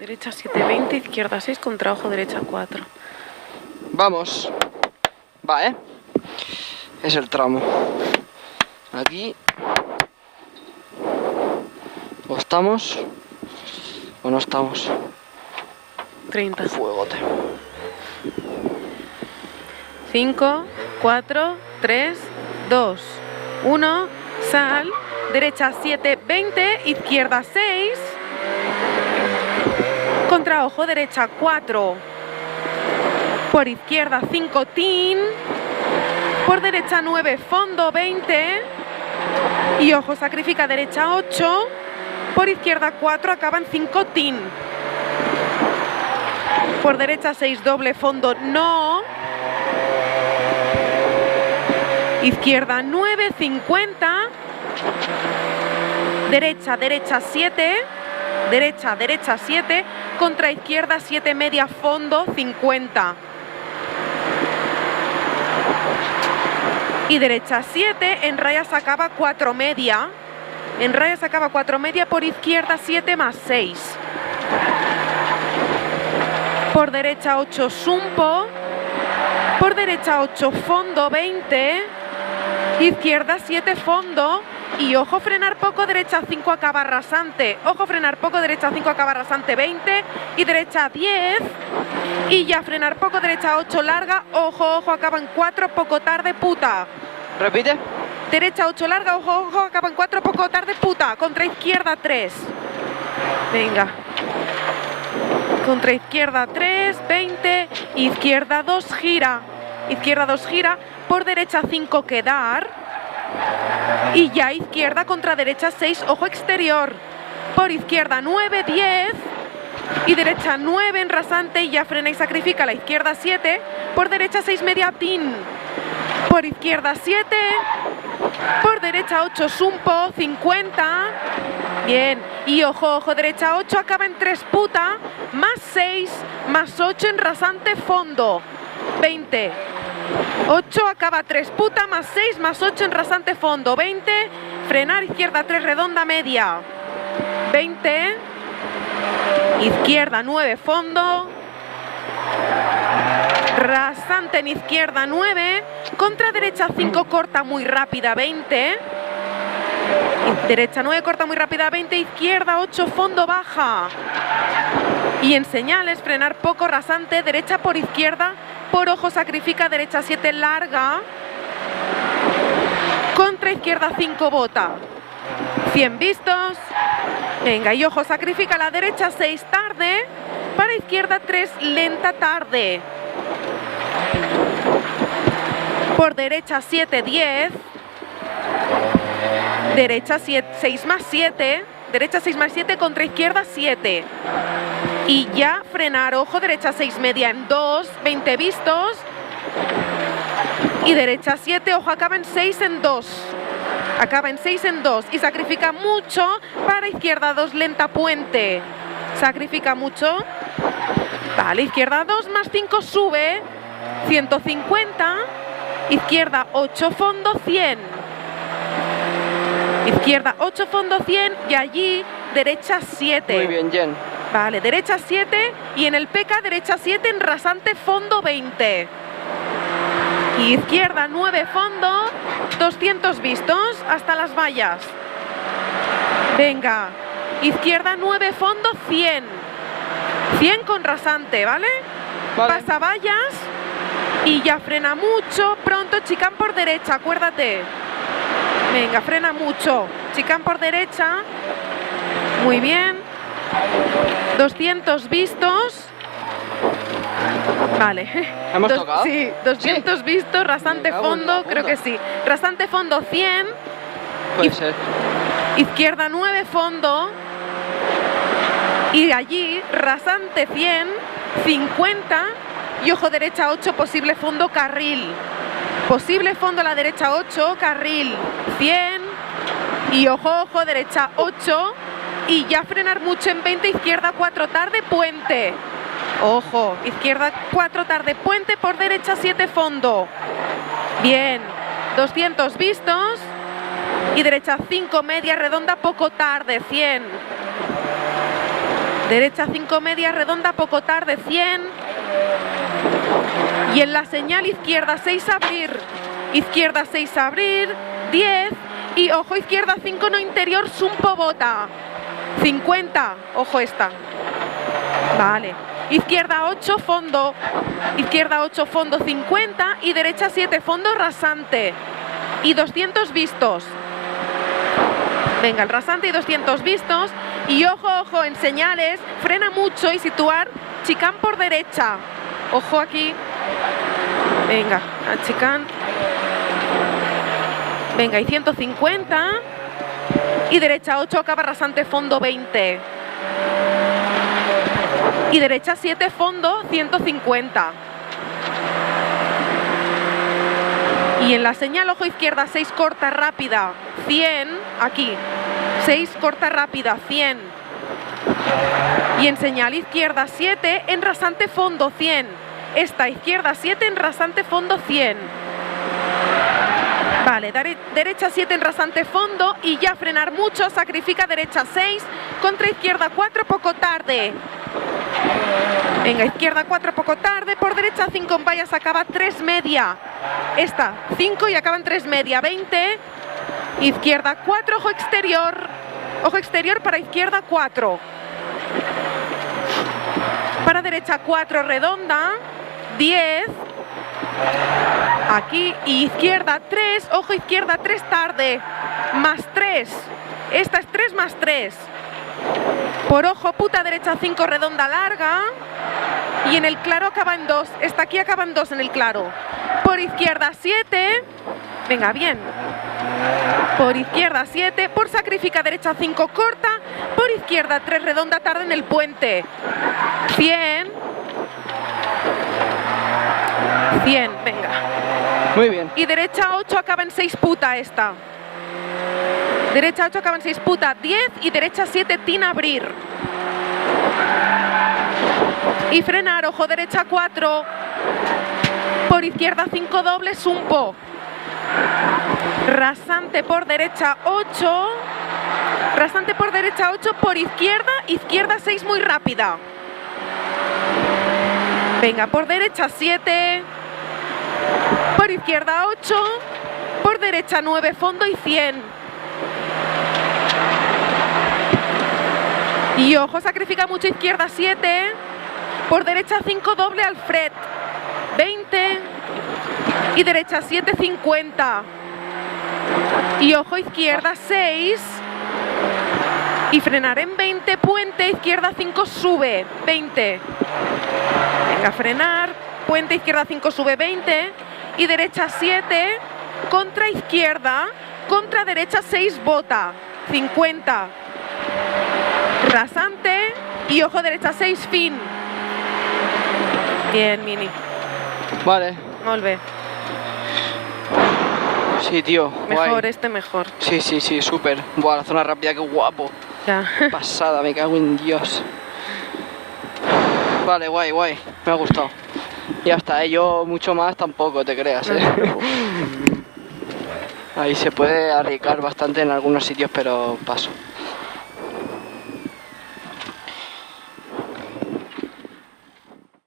Derecha 7,20, izquierda 6, contraojo, derecha 4. Vamos. Va, ¿eh? Es el tramo. Aquí. O estamos o no estamos. 30. Fuegote. 5, 4, 3, 2, 1, sal. Derecha 7, 20, izquierda 6. Contraojo, derecha 4. Por izquierda 5, tin. Por derecha 9, fondo 20. Y ojo, sacrifica derecha 8. Por izquierda 4, acaba en 5, tin. Por derecha 6, doble fondo, no. Izquierda 9, 50. Derecha, derecha 7. Derecha, derecha 7. Contra izquierda 7, media, fondo 50. Y derecha 7, en rayas acaba 4 media. En rayas acaba 4 media, por izquierda 7 más 6. Por derecha 8, sumpo. Por derecha 8, fondo 20. Izquierda 7, fondo. Y ojo, frenar poco, derecha 5, acaba rasante. Ojo, frenar poco, derecha 5, acaba rasante 20. Y derecha 10. Y ya frenar poco, derecha 8, larga. Ojo, ojo, acaba en 4, poco tarde, puta. Repite. Derecha 8, larga, ojo, ojo, acaba en 4, poco tarde, puta. Contra izquierda 3. Venga. Contra izquierda 3, 20. Izquierda 2, gira. Izquierda 2, gira. Por derecha 5, quedar. Y ya izquierda contra derecha 6, ojo exterior. Por izquierda 9, 10. Y derecha 9 en rasante y ya frena y sacrifica la izquierda 7. Por derecha 6, media, tin. Por izquierda 7. Por derecha 8, sumpo, 50. Bien. Y ojo, ojo, derecha 8, acaba en 3, puta. Más 6, más 8 en rasante, fondo. 20. 8, acaba 3, puta, más 6, más 8 en rasante, fondo. 20. Frenar, izquierda 3, redonda, media. 20. Izquierda 9, fondo. Rasante en izquierda 9. Contra derecha 5, corta muy rápida, 20. Derecha 9, corta muy rápida, 20. Izquierda 8, fondo, baja. Y en señales, frenar poco, rasante, derecha por izquierda. Por ojo, sacrifica, derecha 7, larga. Contra izquierda 5, bota. 100 vistos. Venga, y ojo, sacrifica la derecha 6, tarde. Para izquierda 3, lenta, tarde. Por derecha 7, 10. Derecha 7, 6 más 7. Derecha 6 más 7, contra izquierda 7. Y ya frenar, ojo, derecha 6 media en 2, 20 vistos. Y derecha 7, ojo, acaba en 6 en 2. Acaba en 6 en 2 y sacrifica mucho. Para izquierda 2, lenta, puente. Sacrifica mucho. Vale, izquierda 2 más 5, sube. 150. Izquierda 8, fondo, 100. Izquierda 8, fondo, 100. Y allí derecha 7. Muy bien, Jen. Vale, derecha 7 y en el PK derecha 7 en rasante, fondo 20. Y izquierda 9, fondo, 200 vistos hasta las vallas. Venga, izquierda 9, fondo, 100. 100 con rasante, ¿vale? Pasa vallas y ya frena mucho. Pronto, chicán por derecha, acuérdate. Venga, frena mucho. Chicán por derecha. Muy bien. 200 vistos. Vale. ¿Hemos tocado? Sí, 200 ¿Sí? vistos, rasante fondo, creo que sí. Rasante fondo 100. Puede ser. Izquierda 9, fondo. Y allí, rasante 100, 50. Y ojo, derecha 8, posible fondo, carril. Posible fondo a la derecha 8, carril 100. Y ojo, ojo, derecha 8. Y ya frenar mucho en 20, izquierda 4, tarde, puente. Ojo, izquierda 4, tarde, puente, por derecha 7, fondo. Bien, 200 vistos. Y derecha 5, media, redonda, poco tarde, 100. Derecha 5 media, redonda poco tarde, 100. Y en la señal izquierda 6 abrir. Izquierda 6 abrir, 10. Y ojo, izquierda 5 no interior, sumpo bota. 50, ojo esta. Vale. Izquierda 8, fondo. Izquierda 8, fondo 50. Y derecha 7, fondo rasante. Y 200 vistos. Venga, el rasante y 200 vistos. Y ojo, ojo, en señales, frena mucho y situar chicán por derecha. Ojo aquí. Venga, a chicán. Venga, y 150. Y derecha 8, acaba rasante, fondo 20. Y derecha 7, fondo 150. Y en la señal, ojo, izquierda 6, corta rápida, 100, aquí. 6, corta rápida, 100. Y en señal izquierda 7, en rasante fondo, 100. Esta izquierda 7, en rasante fondo, 100. Vale, derecha 7 en rasante fondo y ya frenar mucho, sacrifica derecha 6, contra izquierda 4, poco tarde. Venga, izquierda 4, poco tarde, por derecha 5 en vallas, acaba 3 media. Esta, 5 y acaba en 3 media, 20. Izquierda 4, ojo exterior para izquierda 4. Para derecha 4, redonda, 10. Aquí, y izquierda 3, ojo izquierda 3 tarde, más 3. Esta es 3 más 3. Por ojo, puta derecha 5, redonda larga. Y en el claro acaba en 2. Esta aquí acaba en 2 en el claro. Por izquierda 7. Venga, bien. Por izquierda 7. Por sacrifica derecha 5, corta. Por izquierda 3, redonda tarde en el puente. 100. 100, venga. Muy bien. Y derecha 8 acaba en 6 puta esta. Derecha 8 acaba en 6 puta, 10 y derecha 7 tin abrir. Y frenar, ojo, derecha 4. Por izquierda 5 doble, sumpo. Rasante por derecha 8. Rasante por derecha 8, por izquierda, izquierda 6 muy rápida. Venga, por derecha 7. Por izquierda 8. Por derecha 9, fondo y 100. Y ojo, sacrifica mucho izquierda 7. Por derecha 5 doble Alfred. 20. Y derecha 7, 50. Y ojo, izquierda 6. Y frenar en 20, puente, izquierda 5 sube, 20. Venga, frenar, puente, izquierda 5 sube, 20. Y derecha 7, contra izquierda, contra derecha 6 bota, 50. Rasante y ojo derecha 6 fin. Bien, Mini. Vale. Molt bé. Sí, tío. Mejor, Guay. este mejor. Sí, sí, sí, súper. Buah, la zona rápida, qué guapo. Ya. Pasada, me cago en Dios. Vale, guay, guay. Me ha gustado. Ya está, yo mucho más tampoco te creas, Ahí se puede arriesgar bastante en algunos sitios, pero paso.